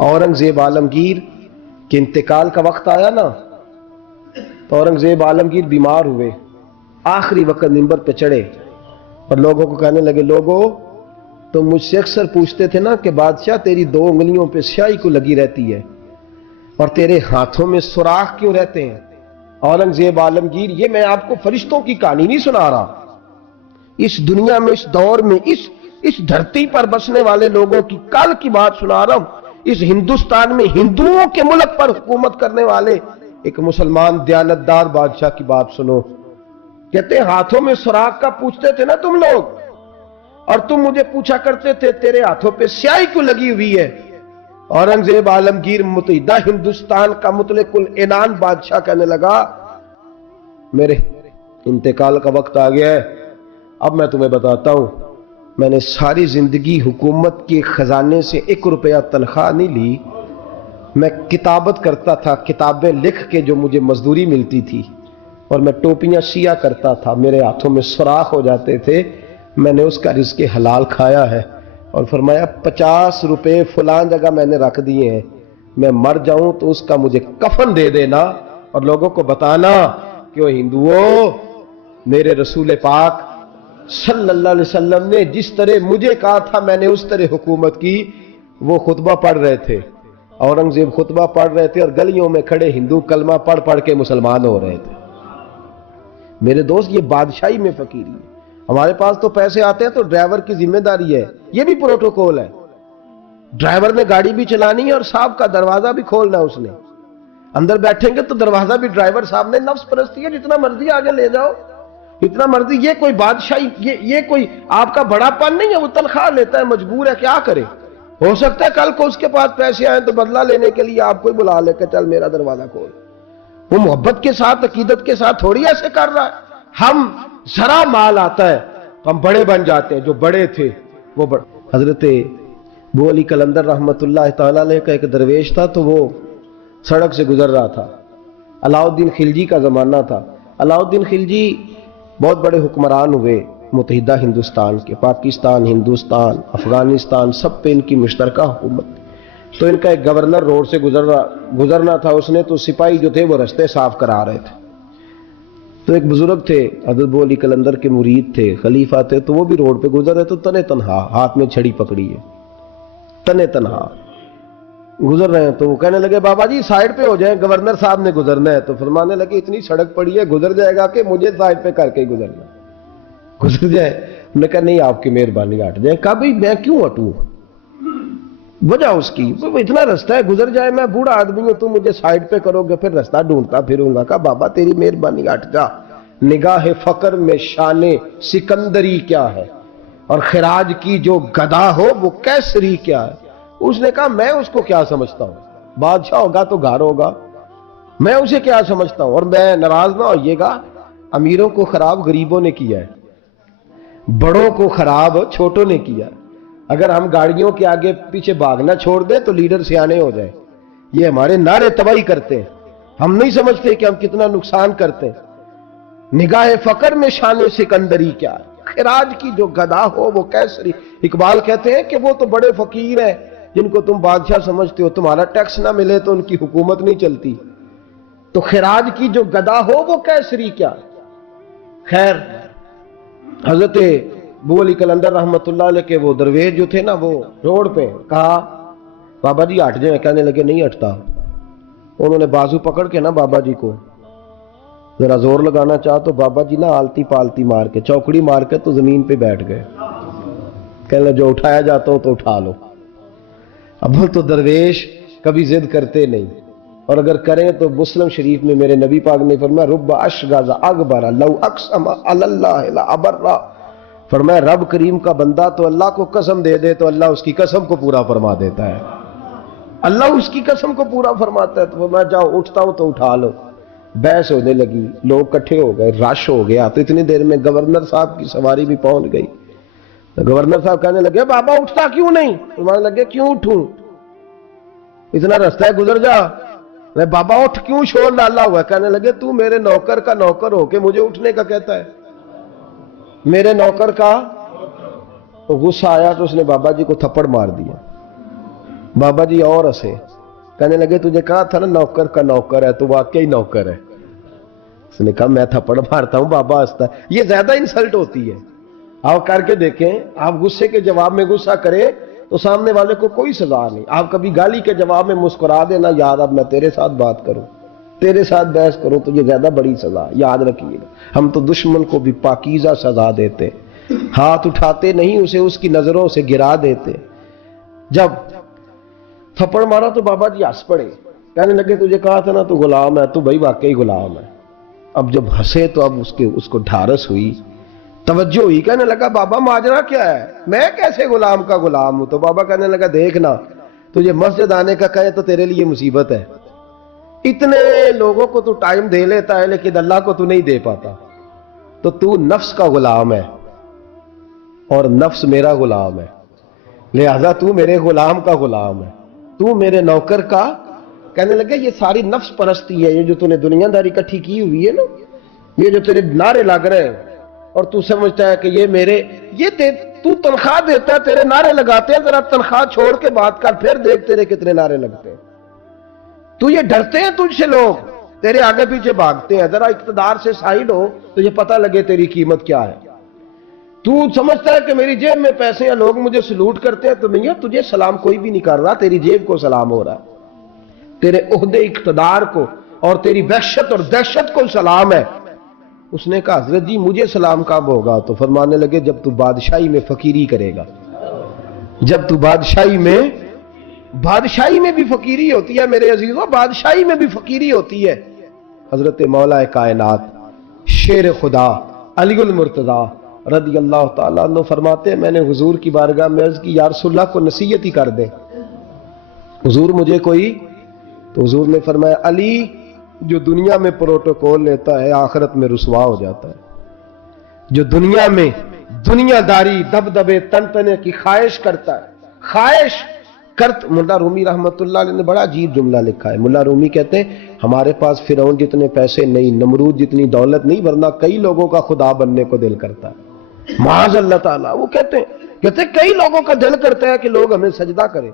औरंगजेब आलमगीर के इंतकाल का वक्त आया ना, तो औरंगजेब आलमगीर बीमार हुए, आखिरी वक्त मिंबर पे चढ़े और लोगों को कहने लगे, लोगों तो मुझसे अक्सर पूछते थे ना कि बादशाह तेरी 2 उंगलियों पे स्याही क्यों लगी रहती है और तेरे हाथों में सुराख क्यों रहते हैं। औरंगजेब आलमगीर, ये मैं आपको फरिश्तों की कहानी नहीं सुना रहा, इस दुनिया में, इस दौर में, इस धरती पर बसने वाले लोगों की कल की बात सुना रहा हूं। इस हिंदुस्तान में हिंदुओं के मुल्क पर हुकूमत करने वाले एक मुसलमान दयानतदार बादशाह की बात सुनो। कहते हाथों में सुराख का पूछते थे ना तुम लोग, और तुम मुझे पूछा करते थे तेरे हाथों पे स्याही क्यों लगी हुई है। औरंगजेब आलमगीर मुत्तहिदा हिंदुस्तान का मुतलकुल इनान बादशाह कहने लगा, मेरे इंतकाल का वक्त आ गया है। अब मैं तुम्हें बताता हूं, मैंने सारी जिंदगी हुकूमत के खजाने से 1 रुपया तनख्वाह नहीं ली। मैं किताबत करता था, किताबें लिख के जो मुझे मजदूरी मिलती थी, और मैं टोपियां सिया करता था, मेरे हाथों में सुराख हो जाते थे, मैंने उसका रिज़्क़े हलाल खाया है। और फरमाया 50 रुपए फलां जगह मैंने रख दिए हैं, मैं मर जाऊं तो उसका मुझे कफन दे देना और लोगों को बताना कि वो हिंदुओं, मेरे रसूल पाक सल्लल्लाहु अलैहि वसल्लम ने जिस तरह मुझे कहा था मैंने उस तरह हुकूमत की। वो खुतबा पढ़ रहे थे, औरंगजेब खुतबा पढ़ रहे थे और गलियों में खड़े हिंदू कलमा पढ़ पढ़ के मुसलमान हो रहे थे। मेरे दोस्त, ये बादशाही में फकीरी है। हमारे पास तो पैसे आते हैं तो ड्राइवर की जिम्मेदारी है, ये भी प्रोटोकॉल है। ड्राइवर ने गाड़ी भी चलानी है और साहब का दरवाजा भी खोलना है उसने। अंदर बैठेंगे तो दरवाजा भी ड्राइवर साहब ने। नफ्स परस्ती है, जितना मर्जी आगे ले जाओ, इतना मर्जी। ये कोई बादशाही, ये कोई आपका बड़ापन नहीं है। वो तनख्वाह लेता है, मजबूर है, क्या करे। हो सकता है कल को उसके पास पैसे आए तो बदला लेने के लिए आपको ही बुला ले के चल मेरा दरवाजा खोल। वो मोहब्बत के साथ, अकीदत के साथ थोड़ी ऐसे कर रहा है। हम जरा माल आता है तो हम बड़े बन जाते हैं। जो बड़े थे वो हजरत बू अली कलंदर रहमतुल्लाह तआला अलैह का एक दरवेश था, तो वो सड़क से गुजर रहा था। अलाउद्दीन खिलजी का जमाना था। अलाउद्दीन खिलजी बहुत बड़े हुक्मरान हुए मुत्तहिदा हिंदुस्तान के। पाकिस्तान, हिंदुस्तान, अफगानिस्तान, सब पे इनकी मुश्तरका हुकूमत। तो इनका एक गवर्नर रोड से गुजरना था, उसने तो सिपाही जो थे वो रास्ते साफ करा रहे थे। तो एक बुजुर्ग थे, हज़रत बू अली कलंदर के मुरीद थे, खलीफा थे, तो वो भी रोड पे गुजर रहे, तो तने तनहा हाथ में छड़ी पकड़ी है, तने तनहा गुजर रहे हैं। तो वो कहने लगे, बाबा जी साइड पे हो जाए, गवर्नर साहब ने गुजरना है। तो फरमाने लगे, इतनी सड़क पड़ी है, गुजर जाएगा कि मुझे साइड पे करके ही गुजरना, गुजर जाए। उन्होंने कहा नहीं, आपकी मेहरबानी, हट जाए। कहा भाई मैं क्यों हटूं, वजह उसकी, इतना रास्ता है, गुजर जाए, मैं बूढ़ा आदमी हूं, तुम मुझे साइड पे करोगे, फिर रास्ता ढूंढता फिरूंगा। कहा बाबा तेरी मेहरबानी, हट जा। निगाह फकर में शाने सिकंदरी क्या है, और खिराज की जो गदा हो वो कैसरी क्या है। उसने कहा मैं उसको क्या समझता हूं, बादशाह होगा तो घर होगा, मैं उसे क्या समझता हूं। और मैं नाराज ना होइएगा, अमीरों को खराब गरीबों ने किया है, बड़ों को खराब छोटों ने किया। अगर हम गाड़ियों के आगे पीछे भागना छोड़ दें तो लीडर सियाने हो जाए। ये हमारे नारे तबाही करते हैं, हम नहीं समझते कि हम कितना नुकसान करते हैं। निगाह फकर में शान सिकंदरी क्या है, खिराज की जो गदा हो वो कैसरी। इकबाल कहते हैं कि वो तो बड़े फकीर हैं जिनको तुम बादशाह समझते हो, तुम्हारा टैक्स ना मिले तो उनकी हुकूमत नहीं चलती। तो खिराज की जो गदा हो वो कैसरी क्या। खैर, हजरत बू अली कलंदर रहमतुल्लाह अलैह के वो दरवेश जो थे ना, वो रोड पे कहा बाबा जी हट जाए। कहने लगे नहीं हटता। उन्होंने बाजू पकड़ के ना बाबा जी को जरा जोर लगाना चाहा तो बाबा जी ना आलती पालती मार के, चौकड़ी मार के तो जमीन पे बैठ गए। कहने जो उठाया जाता हो तो उठा लो। अब तो दरवेश कभी जिद करते नहीं, और अगर करें तो मुस्लिम शरीफ में मेरे नबी पाक ने फरमाया रुब्बा अशगाज़ अकबर लौ अक़सम अलल्लाह ला अबर्रा। फरमाया रब करीम का बंदा तो अल्लाह को कसम दे दे तो अल्लाह उसकी कसम को पूरा फरमा देता है। अल्लाह उसकी कसम को पूरा फरमाता है। तो फरमाया जाओ, उठता हूं तो उठा लो। बहस होने लगी, लोग इकट्ठे हो गए, रश हो गया। तो इतनी देर में गवर्नर साहब की सवारी भी पहुंच गई। तो गवर्नर साहब कहने लगे बाबा उठता क्यों नहीं। फरमाने लगे क्यों उठूं, इतना रास्ता है, गुजर जा। मैं बाबा उठ क्यों शोर डाला हुआ। कहने लगे तू मेरे नौकर का नौकर होके मुझे उठने का कहता है, मेरे नौकर का। तो गुस्सा आया तो उसने बाबा जी को थप्पड़ मार दिया। बाबा जी और हंसे, कहने लगे तुझे कहा था ना नौकर का नौकर है, तो वाकई नौकर है। उसने कहा मैं थप्पड़ मारता हूं, बाबा हंसता है। ये ज्यादा इंसल्ट होती है। आप करके देखें, आप गुस्से के जवाब में गुस्सा करें तो सामने वाले को कोई सजा नहीं। आप कभी गाली के जवाब में मुस्कुरा देना, यार अब मैं तेरे साथ बात करूं, तेरे साथ बहस करूं, तो ये ज्यादा बड़ी सजा, याद रखिएगा। हम तो दुश्मन को भी पाकीज़ा सजा देते, हाथ उठाते नहीं, उसे उसकी नजरों से गिरा देते। जब थप्पड़ मारा तो बाबा जी हंस पड़े, कहने लगे तुझे कहा था ना तू गुलाम है, तू भाई वाकई गुलाम है। अब जब हंसे तो अब उसको ढारस हुई, तवज्जो हुई, कहने लगा बाबा माजरा क्या है, मैं कैसे गुलाम का गुलाम हूं। तो बाबा कहने लगा देखना, तुझे मस्जिद आने का कहे तो तेरे लिए मुसीबत है। इतने लोगों को तू टाइम दे लेता है लेकिन अल्लाह को तू नहीं दे पाता, तो तू नफ्स का गुलाम है और नफ्स मेरा गुलाम है, लिहाजा तू मेरे गुलाम का गुलाम है, तू मेरे नौकर का। कहने लगे ये सारी नफ्स परस्ती है, ये जो तूने दुनियादारी इकट्ठी की हुई है ना, ये जो तेरे नारे लग रहे हैं और तू समझता है कि ये मेरे, ये तू तनख्वाह देता है, तेरे नारे लगाते हैं, जरा तनख्वाह छोड़ के बात कर, फिर देख तेरे कितने नारे लगते हैं। तू ये डरते हैं तुझसे लोग, तेरे आगे पीछे भागते हैं, जरा इक्तदार से साइड हो तो ये पता लगे तेरी कीमत क्या है। तू समझता है कि मेरी जेब में पैसे हैं, लोग मुझे सलूट करते हैं, तो नहीं, तुझे सलाम कोई भी नहीं कर रहा, तेरी जेब को सलाम हो रहा है, तेरे ओहदे इक्तदार को और तेरी वहशत और दहशत को सलाम है। उसने कहा हजरत जी मुझे सलाम कब होगा। तो फरमाने लगे जब तू बादशाही में फकीरी करेगा, जब तू बादशाही में भी फकीरी होती है मेरे अजीजों, बादशाही में भी फकीरी होती है। हजरत मौला कायनात शेर खुदा अलीउल मुर्तजा रदी अल्लाह ताला अन्हु फरमाते हैं, मैंने हुजूर की बारगाह में अर्ज की या रसूलल्लाह को नसीहत ही कर दे हुजूर मुझे कोई। तो हुजूर ने फरमाया अली जो दुनिया में प्रोटोकॉल लेता है आखिरत में रुसवा हो जाता है। जो दुनिया में दुनियादारी दबदबे तनतने की ख्वाहिश करता है, ख्वाहिश करत। मुल्ला रूमी रहमतुल्लाह अलैह ने बड़ा अजीब जुमला लिखा है। मुल्ला रूमी कहते हैं हमारे पास फिरौन जितने पैसे नहीं, नमरूद जितनी दौलत नहीं, वरना कई लोगों का खुदा बनने को दिल करता है। माज़ अल्लाह ताला। वो कहते हैं कई लोगों का दिल करता है कि लोग हमें सजदा करें,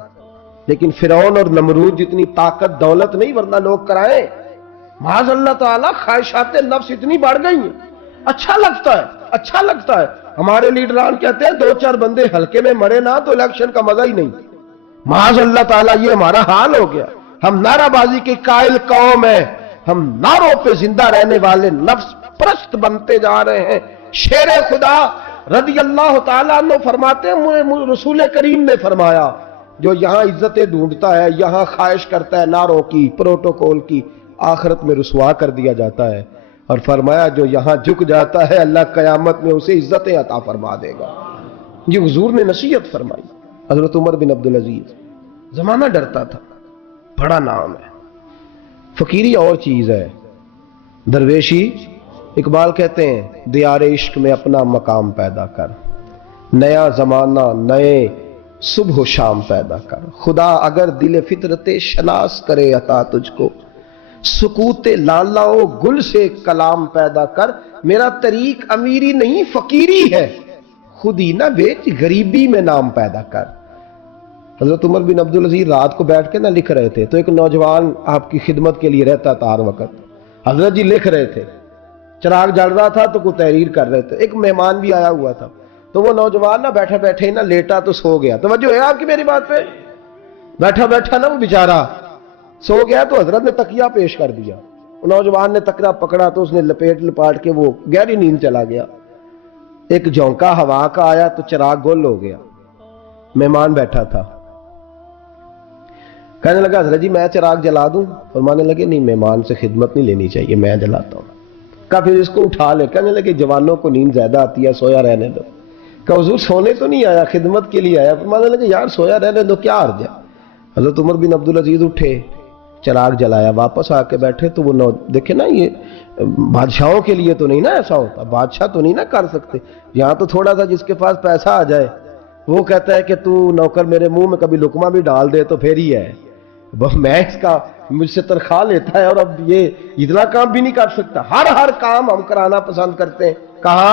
लेकिन फिरौन और नमरूद जितनी ताकत दौलत नहीं, वरना लोग कराएं। माज़ अल्लाह ताला ख्वाहिशात नफ्स इतनी बढ़ गई हैं। अच्छा लगता है। हमारे लीडरान कहते हैं 2-4 बंदे हल्के में मरे ना तो इलेक्शन का मजा ही नहीं। माज़ अल्लाह ताला ये हमारा हाल हो गया। हम नाराबाजी के कायल कौम है, हम नारों पे जिंदा रहने वाले नफ्स परस्त बनते जा रहे हैं। शेर खुदा रदी अल्लाह ताला अन्हु फरमाते हैं रसूल करीम ने फरमाया जो यहां इज्जतें ढूंढता है, यहां ख्वाहिश करता है नारों की, प्रोटोकॉल की, आखिरत में रुसवा कर दिया जाता है। और फरमाया जो यहां झुक जाता है अल्लाह कयामत में उसे इज्जतें अता फरमा देगा। ये हुजूर ने नसीहत फरमाई। हजरत उमर बिन अब्दुल अजीज, जमाना डरता था, बड़ा नाम है। फकीरी और चीज है, दरवेशी। इकबाल कहते हैं दियारे इश्क में अपना मकाम पैदा कर, नया जमाना नए सुबह शाम पैदा कर। खुदा अगर दिल फितरते शनास करे अता तुझको, सुकूते लालाओ गुल से कलाम पैदा कर। मेरा तरीक अमीरी नहीं फकीरी है, खुद ही ना बेच गरीबी में नाम पैदा कर। हजरत उमर बिन अब्दुल अजीज रात को बैठ के ना लिख रहे थे, तो एक नौजवान आपकी खिदमत के लिए रहता था हर वक्त। हजरत जी लिख रहे थे, चिराग जल रहा था तो कोई तहरीर कर रहे थे। एक मेहमान भी आया हुआ था, तो वो नौजवान ना बैठे बैठे ना लेटा तो सो गया। तो वजह है आपकी मेरी बात पे, बैठा बैठा ना वो बेचारा सो गया। तो हजरत ने तकिया पेश कर दिया, नौजवान ने तकिया पकड़ा तो उसने लपाट के वो गहरी नींद चला गया। एक झोंका हवा का आया तो चिराग गुल हो गया। मेहमान बैठा था, कहने लगा हजरत जी मैं चिराग जला दूं। फरमाने लगे नहीं, मेहमान से खिदमत नहीं लेनी चाहिए, मैं जलाता हूं। का फिर इसको उठा ले। कहने लगे जवानों को नींद ज्यादा आती है, सोया रहने दो। का हुजूर सोने तो नहीं आया, खिदमत के लिए आया। फरमाने लगे यार सोया रहने दो, क्या अर्ज है। हजरत उमर बिन अब्दुल अजीज उठे, चिराग जलाया, वापस आके बैठे तो वो देखे ना, ये बादशाहों के लिए तो नहीं ना ऐसा होता, बादशाह तो नहीं ना कर सकते। यहाँ तो थोड़ा सा जिसके पास पैसा आ जाए वो कहता है कि तू नौकर मेरे मुंह में कभी लुकमा भी डाल दे तो फिर ही है, मैं इसका मुझसे तनख्वाह लेता है और अब ये इतना काम भी नहीं कर सकता। हर काम हम कराना पसंद करते हैं। कहा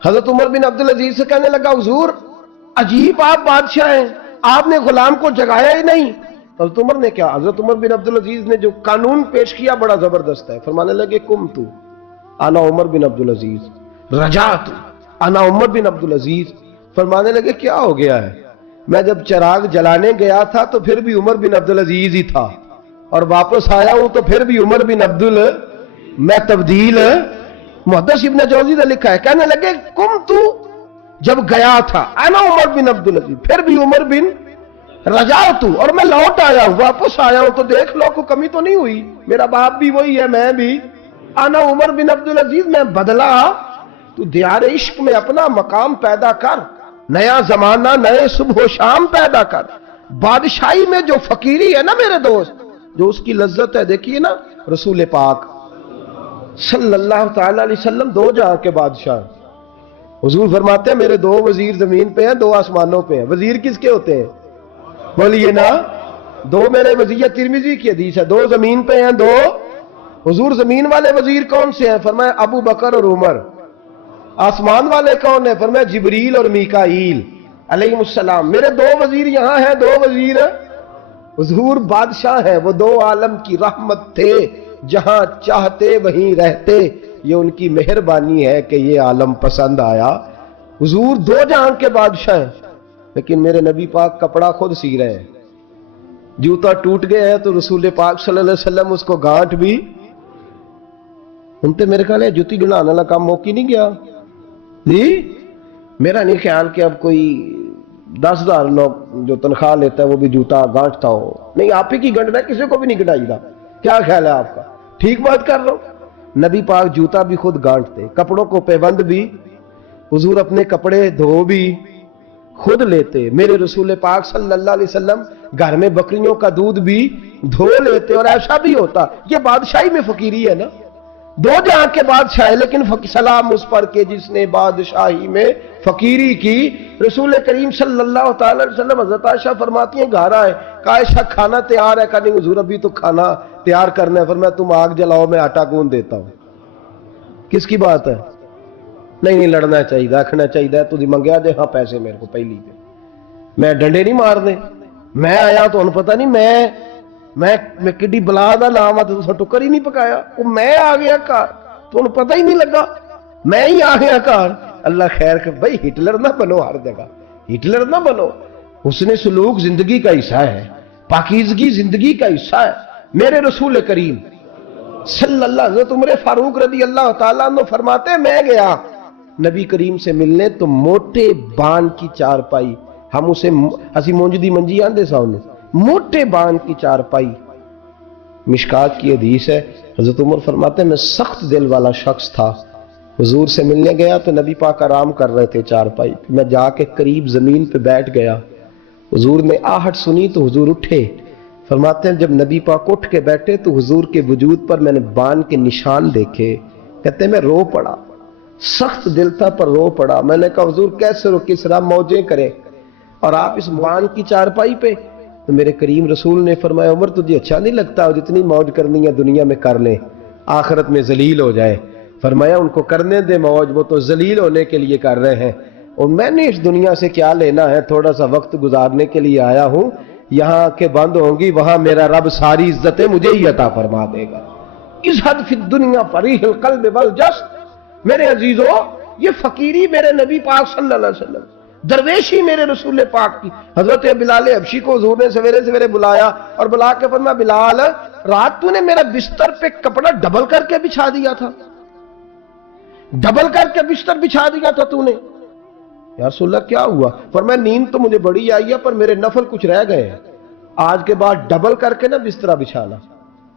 हजरत उमर बिन अब्दुल अजीज से कहने लगा हुजूर अजीब आप बादशाह हैं, آپ نے غلام کو جگایا ہی نہیں. حضرت عمر نے کیا؟ حضرت عمر بن عبدالعزیز نے جو قانون پیش کیا بڑا زبردست ہے. فرمانے لگے کم تو انا عمر بن عبدالعزیز رجعت انا عمر بن عبدالعزیز. فرمانے لگے کیا ہو گیا ہے؟ میں جب چراغ جلانے گیا تھا تو پھر بھی عمر بن عبدالعزیز ہی تھا, اور واپس آیا ہوں تو پھر بھی عمر بن میں تبدیل. محدث ابن جوزی نے لکھا ہے, کہنے لگے کم تو جب گیا تھا انا عمر بن عبدالعزیز, پھر بھی عمر بن رجعت, اور میں لوٹ آیا ہوں, واپس آیا ہوں تو دیکھ لو کوئی کمی تو نہیں ہوئی, میرا باپ بھی وہی ہے, میں بھی انا عمر بن عبدالعزیز. میں بدلا تو دیار عشق میں اپنا مقام پیدا کر, نیا زمانہ نئے صبح و شام پیدا کر. بادشاہی میں جو فقیری ہے نا میرے دوست, جو اس کی لذت ہے, دیکھیے نا رسول پاک صلی اللہ تعالی علیہ وسلم دو جہاں کے بادشاہ. حضور فرماتے ہیں میرے دو وزیر زمین پہ ہیں, دو آسمانوں پہ ہیں. وزیر کس کے ہوتے ہیں؟ بولیے نا, دو میرے وزیر, ترمذی کی حدیث ہے, دو زمین پہ ہیں, دو. حضور زمین والے وزیر کون سے ہیں؟ فرمایا ابو بکر اور عمر. آسمان والے کون ہیں؟ فرمایا جبریل اور میکائیل علیہ السلام. میرے دو وزیر یہاں ہیں, دو وزیر. حضور بادشاہ ہیں, وہ دو عالم کی رحمت تھے, جہاں چاہتے وہیں رہتے. یہ ان کی مہربانی ہے کہ یہ عالم پسند آیا. حضور دو جہاں کے بادشاہ ہیں, لیکن میرے نبی پاک کپڑا خود سی رہے ہیں. جوتا ٹوٹ گیا ہے تو رسول پاک صلی اللہ علیہ وسلم اس کو گانٹ بھی انتے. میرے خیال ہے جوتی گنانے والا کام موقع نہیں گیا جی. میرا نہیں خیال کہ اب کوئی 10,000 لوگ جو تنخواہ لیتا ہے وہ بھی جوتا گانٹتا ہو. نہیں, آپ ہی کی گنٹنا ہے, کسی کو بھی نہیں گنٹائی گا. کیا خیال ہے آپ کا؟ ٹھیک بات کر رہا ہوں. نبی پاک جوتا بھی خود گانٹتے, کپڑوں کو پیوند بھی. حضور اپنے کپڑے دھو بھی خود لیتے. میرے رسول پاک صلی اللہ علیہ وسلم گھر میں بکریوں کا دودھ بھی دھو لیتے, اور ایسا بھی ہوتا. یہ بادشاہی میں فقیری ہے نا, دو جہاں کے بادشاہ ہے, لیکن سلام اس پر کہ جس نے بادشاہی میں فقیری کی. رسول کریم صلی اللہ تعالی علیہ وسلم, حضرت عائشہ فرماتی ہیں گھر آئے, کہا عائشہ کھانا تیار ہے؟ کہا نہیں حضور ابھی تو کھانا تیار کرنا ہے. فرمایا تم آگ جلاؤ, میں آٹا گوندھ دیتا ہوں. کس کی بات ہے؟ نہیں لڑنا چاہیے, رکھنا چاہیے. تو منگیا دے ہاں پیسے میرے کو پہلی پہ, میں ڈنڈے نہیں مارنے. میں آیا تو انہوں پتہ نہیں میں کڈی بلا دا نام آتا تو ٹکر ہی نہیں پکایا. وہ میں آ گیا کار تو انہوں پتہ ہی نہیں لگا, میں ہی آ گیا کار. اللہ خیر کر بھائی, ہٹلر نہ بنو, ہر جگہ ہٹلر نہ بنو. حسن سلوک زندگی کا حصہ ہے, پاکیزگی زندگی کا حصہ ہے. میرے رسول کریم صلی اللہ علیہ وسلم, عمر فاروق رضی اللہ تعالیٰ عنہ فرماتے میں گیا نبی کریم سے ملنے تو موٹے بان کی چارپائی, ہم اسے اسی مونج دی منجی آندے سامنے, موٹے بان کی چارپائی. مشکات کی حدیث ہے. حضرت عمر فرماتے ہیں میں سخت دل والا شخص تھا, حضور سے ملنے گیا تو نبی پاک آرام کر رہے تھے چارپائی. میں جا کے قریب زمین پہ بیٹھ گیا, حضور نے آہٹ سنی تو حضور اٹھے. فرماتے ہیں جب نبی پاک اٹھ کے بیٹھے تو حضور کے وجود پر میں نے بان کے نشان دیکھے. کہتے ہیں میں رو پڑا, سخت دل تھا پر رو پڑا. میں نے کہا حضور کیسے رو, کس طرح موجیں کریں, اور آپ اس بان کی چارپائی پہ. تو میرے کریم رسول نے فرمایا عمر تجھے اچھا نہیں لگتا, جتنی موج کرنی ہے دنیا میں کر لیں, آخرت میں ذلیل ہو جائے. فرمایا ان کو کرنے دے موج, وہ تو ذلیل ہونے کے لیے کر رہے ہیں, اور میں نے اس دنیا سے کیا لینا ہے, تھوڑا سا وقت گزارنے کے لیے آیا ہوں. یہاں کے بند ہوں گی, وہاں میرا رب ساری عزتیں مجھے ہی عطا فرما دے گا. اس حد فی الدنیا فریح القلب والجسد. میرے عزیزو, یہ فقیری میرے نبی پاک صلی اللہ علیہ وسلم, درویشی میرے رسول پاک کی. حضرت بلال حبشی کو حضور نے سویرے سویرے بلایا اور بلا کے فرمایا بلال رات تو نے میرا بستر پہ کپڑا ڈبل کر کے بچھا دیا تھا, ڈبل کر کے بستر بچھا دیا تھا تو نے. یا رسول اللہ کیا ہوا؟ فرمایا نیند تو مجھے بڑی آئی ہے پر میرے نفل کچھ رہ گئے ہیں, آج کے بعد ڈبل کر کے نہ بسترا بچھانا,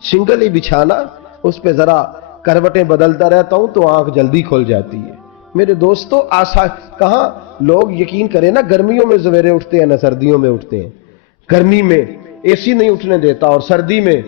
سنگل ہی بچھانا, اس پہ ذرا کروٹیں بدلتا رہتا ہوں تو آنکھ جلدی کھل جاتی ہے. میرے دوستو کہاں لوگ یقین کریں نا, گرمیوں میں سویرے اٹھتے ہیں نہ سردیوں میں اٹھتے ہیں. گرمی میں اے سی نہیں اٹھنے دیتا اور سردی میں